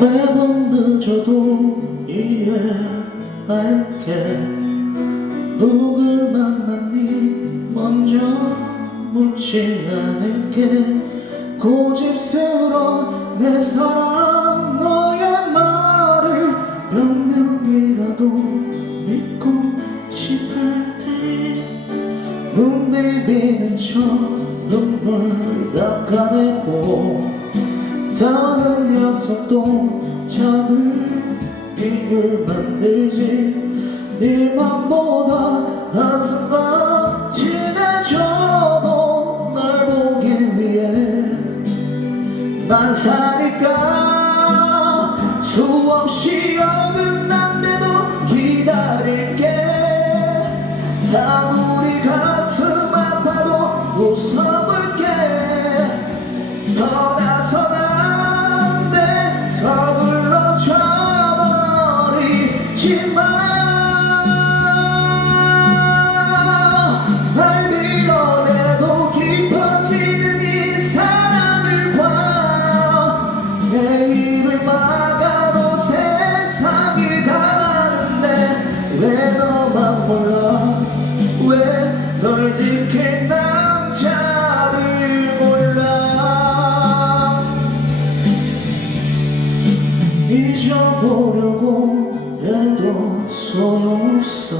매번 늦어도 이해할게. 누굴 만났니? 먼저 묻지 않을게. 고집스러운 내 사랑 너의 말을 변명이라도 믿고 싶을 테니. 눈 비비는 저 눈물 닦아내고 다음 녀석도 잠을 입을 만들지 네 맘보다 한순간 친해져도 널 보기 위해 난 사니까 수없이 어긋 없어.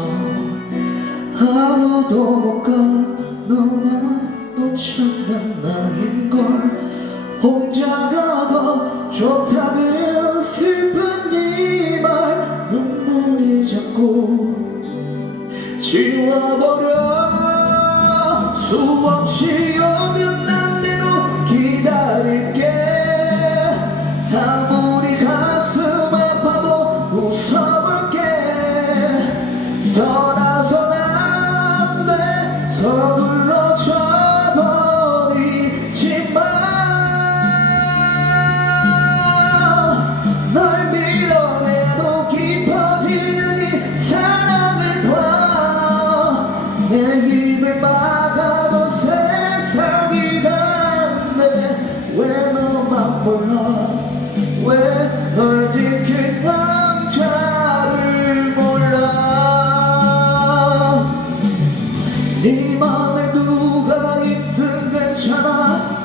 하루도 못가 너만 놓치면 나인걸. 혼자가 더 좋다는 슬픈 이 말. 눈물이 자꾸 지워버려. 수없이 어긋나 왜널 지킬 남자를 몰라? 네 맘에 누가 있든 괜찮아.